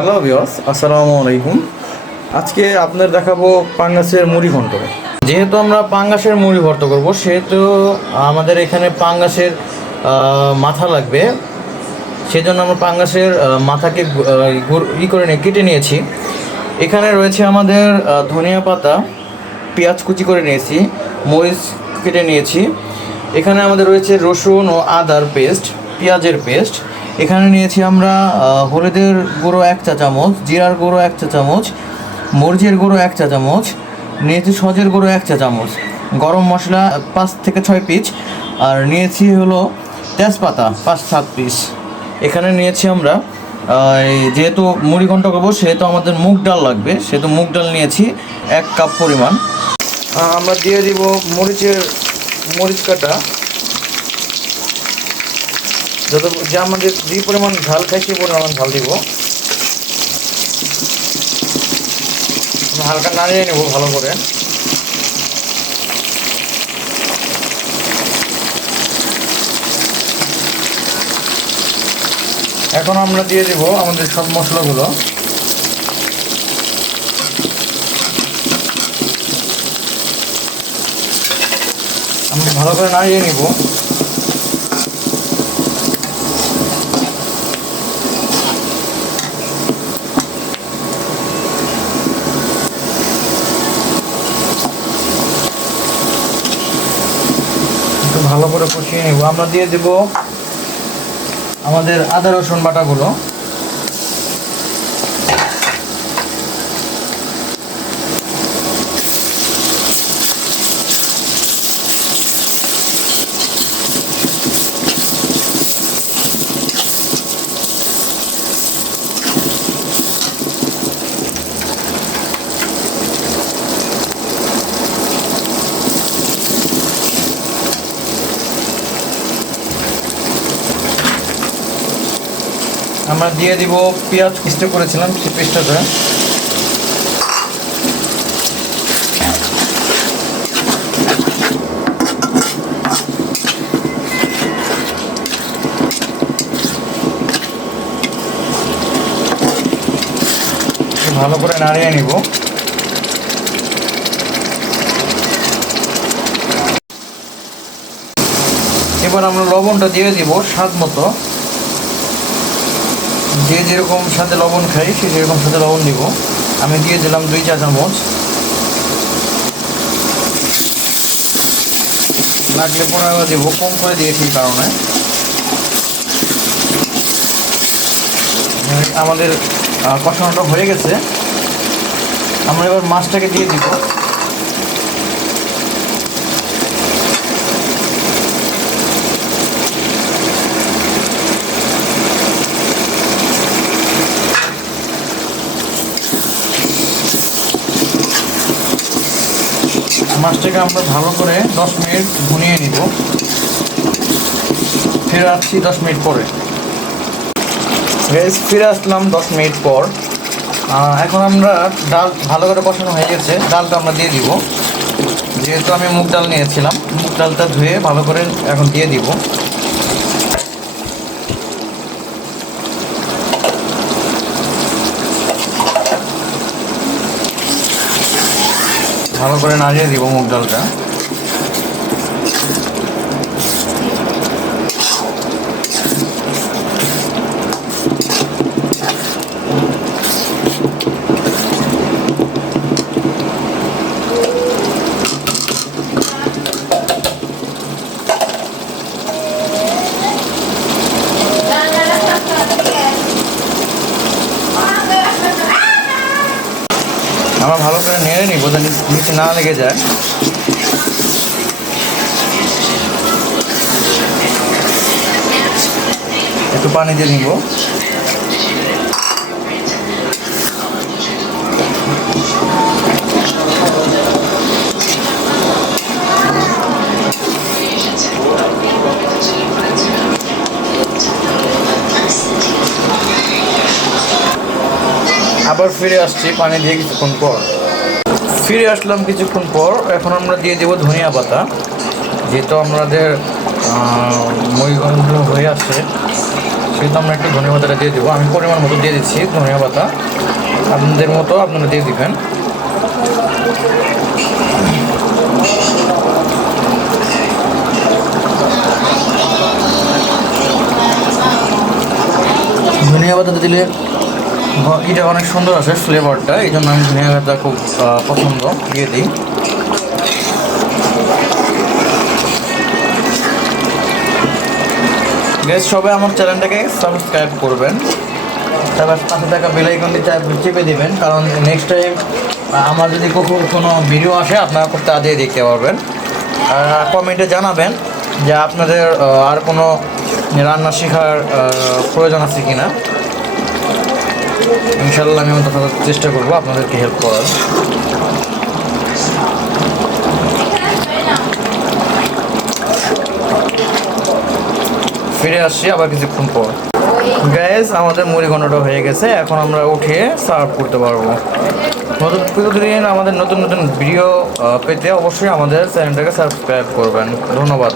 Hello viewers, আসসালামু আলাইকুম। আজকে আপনাদের দেখাবো পাঙ্গাসের মুড়ি ঘন্ট। যেহেতু আমরা পাঙ্গাসের মুড়ি ভর্ত করব, সেহেতু আমাদের এখানে পাঙ্গাসের মাথা লাগবে। সেজন্য আমরা পাঙ্গাসের মাথাকে করে নিয়ে কেটে নিয়েছি। এখানে রয়েছে আমাদের ধনিয়া পাতা, পেঁয়াজ কুচি করে নিয়েছি, মরিচ কেটে নিয়েছি। এখানে আমাদের রয়েছে রসুন ও আদার পেস্ট, পেঁয়াজের পেস্ট। এখানে নিয়েছি আমরা হলুদের গুঁড়ো 1 চা চামচ, জিরার গুঁড়ো 1 চা চামচ, মরিচের গুঁড়ো 1 চা চামচ, নিয়েছি সজের গুঁড়ো 1 চা চামচ, গরম মশলা 5 থেকে 6 পিস, আর নিয়েছি হলো তেজপাতা 5-7 পিস। এখানে নিয়েছি আমরা যেহেতু মুড়ি ঘন্ট করবো, সেহেতু আমাদের মুগ ডাল লাগবে, সেহেতু মুগ ডাল নিয়েছি 1 কাপ পরিমাণ। আমরা দিয়ে দিব মরিচ কাটা, যে আমাদের যে পরিমাণ ঝাল খাই সেই পরিমাণ ঝাল দিব। হালকা নাড়িয়ে নেব ভালো করে। এখন আমরা দিয়ে দেব আমাদের সব মশলাগুলো। আমরা ভালো করে নাড়িয়ে নিব। ভালো করে কষিয়ে নেব। আমরা দিয়ে দেব আমাদের আদা রসুন বাটাগুলো। আমরা দিয়ে দিব পেঁয়াজ পেস্ট করেছিলাম, সেই পেস্টটা ভালো করে নাড়িয়ে নিব। এবার আমরা লবণটা দিয়ে দিব স্বাদ মতো। যে যেরকম সাথে লবণ খাই সে যেরকম সাথে লবণ দিব। আমি দিয়ে দিলাম 2 চা চামচ। লাগলে 15 দেব, কম করে দিয়েছি এই কারণে। আমাদের কষানোটা হয়ে গেছে। আমরা এবার মাছটাকে দিয়ে দিব। মাছটাকে আমরা ভালো করে 10 মিনিট ভুনিয়ে নিব। ফিরে আসছি 10 মিনিট পরে। ফিরে আসলাম 10 মিনিট পর। এখন আমরা ডাল ভালো করে কষানো হয়ে গেছে, ডালটা আমরা দিয়ে দিব। যেহেতু আমি মুগ ডাল নিয়েছিলাম, মুগ ডালটা ধুয়ে ভালো করে এখন দিয়ে দিব। ভালো করে নাড়িয়ে দিব মুগ ডালটা। আমরা ভালো করে নেড়ে নিব, যাতে নিচে না লেগে যায়। একটু পানি দিয়ে নিব। আবার ফিরে আসছি পানি দিয়ে কিছুক্ষণ পর। ফিরে আসলাম কিছুক্ষণ পর। এখন আমরা দিয়ে দেব ধনিয়া পাতা। যেহেতু আমাদের মুড়ি ঘন্ট হয়ে আসে, সেহেতু আমরা একটু ধনিয়া পাতাটা দিয়ে দেবো। আমি পরিমাণ মতো দিয়ে দিচ্ছি ধনিয়া পাতা, আপনাদের মতো আপনারা দিয়ে দিবেন। ধনিয়া পাতাটা দিলে এটা অনেক সুন্দর আসে ফ্লেভারটা, এই জন্য আমি ধনিয়া পাতা খুব পছন্দ, দিয়ে দিই। গ্যাস সবাই আমার চ্যানেলটাকে সাবস্ক্রাইব করবেন, তারপর পাশে থাকা বেল আইকনটি চেপে দেবেন, কারণ নেক্সট টাইম আমার যদি কোনো ভিডিও আসে আপনারা খুব তাড়াতাড়ি দেখতে পারবেন। আর কমেন্টে জানাবেন যে আপনাদের আর কোনো রান্না শেখার প্রয়োজন আছে কি না। ইনশাল্লাহ আমি আমার চেষ্টা করবো আপনাদেরকে হেল্প করার। ফিরে আসছি আবার কিছুক্ষণ পর। গ্যাস আমাদের মুড়ি ঘন্টটা হয়ে গেছে, এখন আমরা উঠিয়ে সার্ভ করতে পারবো। প্রতিদিন আমাদের নতুন নতুন ভিডিও পেতে অবশ্যই আমাদের চ্যানেলটাকে সাবস্ক্রাইব করবেন। ধন্যবাদ।